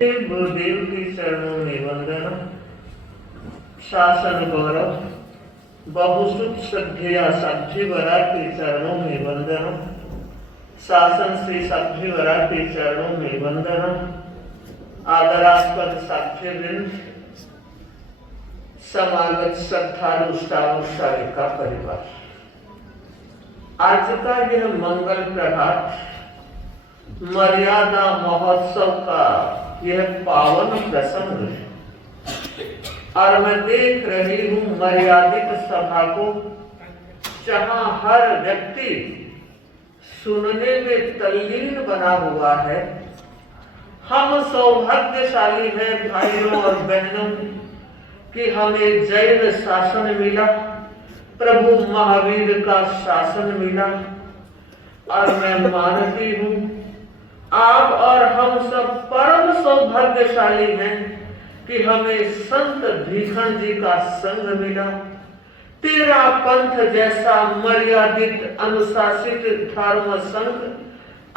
गुरुदेव के चरणों में वंदन। शासन गौरव बहुसुत श्रद्धेया साध्वीवरा के चरणों में वंदन। शासन श्री साध्वीवरा के चरणों में वंदन। आदरास्पद साध्वीवृंद, समागत श्रद्धालु श्रावक श्राविका परिवार, आज का यह मंगल प्रभात मर्यादा महोत्सव का यह पावन प्रसंग है और मैं देख रही हूं मर्यादित सभा को, जहां हर व्यक्ति सुनने में तल्लीन बना हुआ है। हम सौभाग्यशाली हैं भाइयों और बहनों कि हमें जैन शासन मिला, प्रभु महावीर का शासन मिला। और मैं मानती हूं आप और हम सब परम सौभाग्यशाली हैं कि हमें संत भीखन जी का संग मिला। तेरा पंथ जैसा मर्यादित अनुशासित धर्म संघ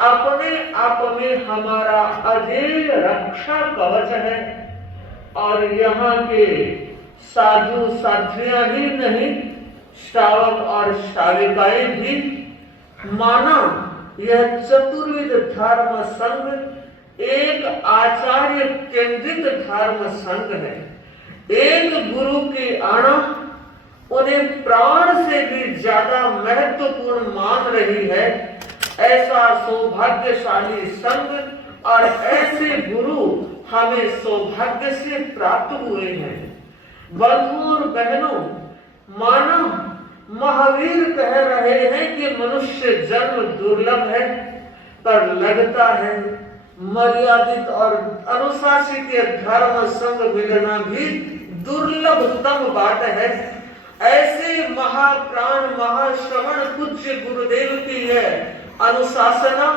अपने आप में हमारा अजेय रक्षा कवच है। और यहाँ के साधु साध्वियां ही नहीं, श्रावक और श्राविकाएं भी माना यह चतुर्विध धर्म संघ एक आचार्य केंद्रित धर्म संघ है। एक गुरु की आना उन्हें प्राण से भी ज्यादा महत्वपूर्ण मान रही है। ऐसा सौभाग्यशाली संघ और ऐसे गुरु हमें सौभाग्य से प्राप्त हुए हैं। बंधुओं और बहनों, मानव महावीर कह रहे हैं कि मनुष्य जन्म दुर्लभ है, पर लगता है मर्यादित और अनुशासित धर्म संग मिलना भी दुर्लभतम बात है। ऐसे महाप्राण महाश्रवण पूज्य गुरुदेव की है अनुशासना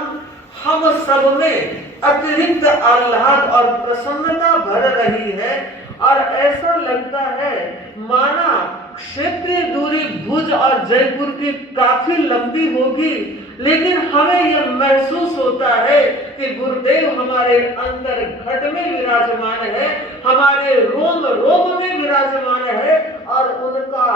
हम सब में अतिरिक्त आह्लाद और प्रसन्नता भर रही है। और ऐसा लगता है माना क्षेत्रीय दूरी भुज और जयपुर की काफी लंबी होगी, लेकिन हमें यह महसूस होता है कि गुरुदेव हमारे अंतर घट में विराजमान है, हमारे रोम रोम में विराजमान है। और उनका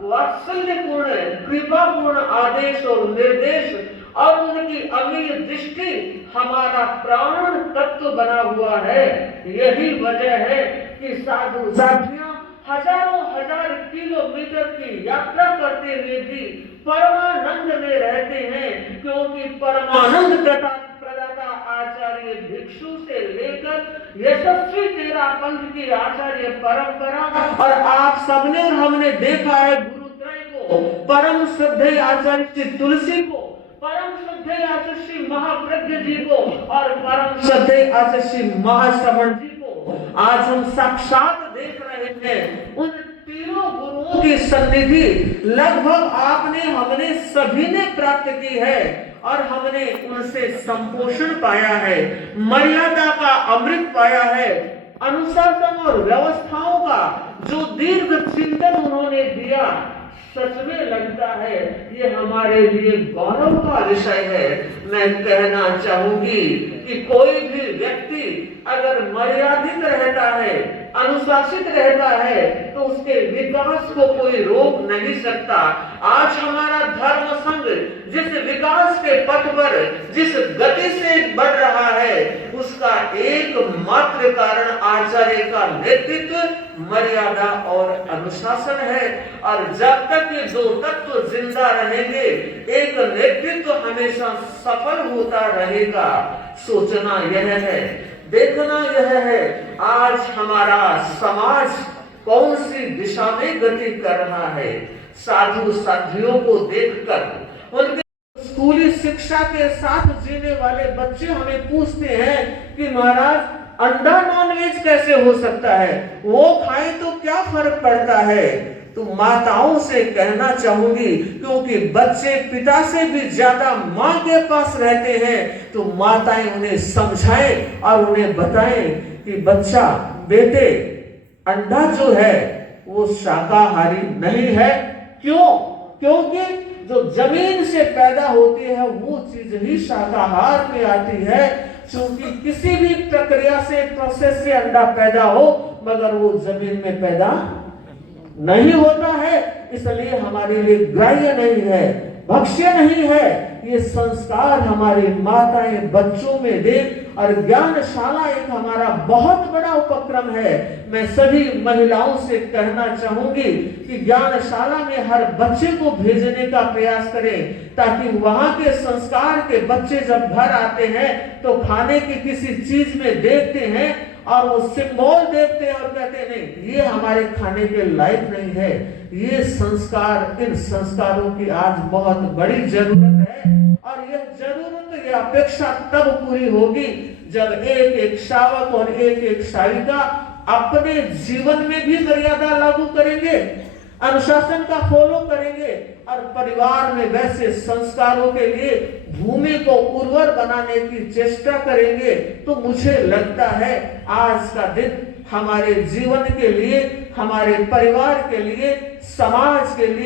वात्सल्यपूर्ण कृपापूर्ण आदेश और निर्देश और उनकी अमीर दृष्टि हमारा प्राण तत्व बना हुआ है। यही वजह है कि साधु साधियां हजारों हजार किलोमीटर की यात्रा करते हुए भी परमानंद में रहते हैं, क्योंकि परमानंद प्रदाता आचार्य भिक्षु से लेकर यशस्वी तेरा पंथ की आचार्य परंपरा और आप सबने और हमने देखा है गुरुत्रय को, परम श्रद्धेय आचार्य श्री तुलसी को, परम श्रद्धेय आचार्य श्री महाप्रज्ञ जी को और परम श्रद्धेय आचार्य श्री महाश्रवण जी को आज हम साक्षात देख रहे हैं। उन तीनों गुरुओं की सन्निधि लगभग आपने हमने सभी ने प्राप्त की है और हमने उनसे संपोषण पाया है, मर्यादा का अमृत पाया है। अनुशासन और व्यवस्थाओं का जो दीर्घ चिंतन उन्होंने दिया, सच में लगता है ये हमारे लिए गौरव का विषय है। मैं कहना चाहूंगी कि कोई भी व्यक्ति अगर मर्यादित रहता है, अनुशासित रहता है, तो उसके विकास को कोई रोक नहीं सकता। आज हमारा धर्म संघ जिस विकास के पथ पर जिस गति से बढ़ रहा है, उसका एकमात्र कारण आचार्य का नेतृत्व, मर्यादा और अनुशासन है। और जब तक ये दो तत्व जिंदा रहेंगे, एक नेतृत्व हमेशा सफल होता रहेगा। सोचना यह है, देखना यह है, आज हमारा समाज कौन सी दिशा में गति कर रहा है। साधु साध्वियों को देखकर उनके स्कूली शिक्षा के साथ जीने वाले बच्चे हमें पूछते हैं कि महाराज अंडा नॉनवेज कैसे हो सकता है, वो खाएं तो क्या फर्क पड़ता है। तो माताओं से कहना चाहूंगी, क्योंकि बच्चे पिता से भी ज्यादा माँ के पास रहते हैं, तो माताएं उन्हें समझाएं और उन्हें बताएं कि बच्चा बेटे अंडा जो है वो शाकाहारी नहीं है। क्यों? क्योंकि जो जमीन से पैदा होती है वो चीज ही शाकाहार में आती है। क्योंकि किसी भी प्रक्रिया से, प्रोसेस से अंडा पैदा हो, मगर वो जमीन में पैदा नहीं होता है, इसलिए हमारे लिए ग्राह्य नहीं है, भक्ष्य नहीं है। ये संस्कार हमारी माताएं बच्चों में दे, और ज्ञानशाला एक हमारा बहुत बड़ा उपक्रम है। मैं सभी महिलाओं से कहना चाहूंगी कि ज्ञानशाला में हर बच्चे को भेजने का प्रयास करें, ताकि वहां के संस्कार के बच्चे जब घर आते हैं तो खाने की किसी चीज में देखते हैं और वो सिंबल देखते हैं और कहते हैं नहीं, ये हमारे खाने के लायक नहीं है। ये संस्कार, इन संस्कारों की आज बहुत बड़ी जरूरत है, और यह जरूरत, यह अपेक्षा तब पूरी होगी जब एक एक शावक और एक एक शाविका अपने जीवन में भी मर्यादा लागू करेंगे, अनुशासन का फॉलो करेंगे, और परिवार में वैसे संस्कारों के लिए भूमि को उर्वर बनाने की चेष्टा करेंगे। तो मुझे लगता है आज का दिन हमारे जीवन के लिए, हमारे परिवार के लिए, समाज के लिए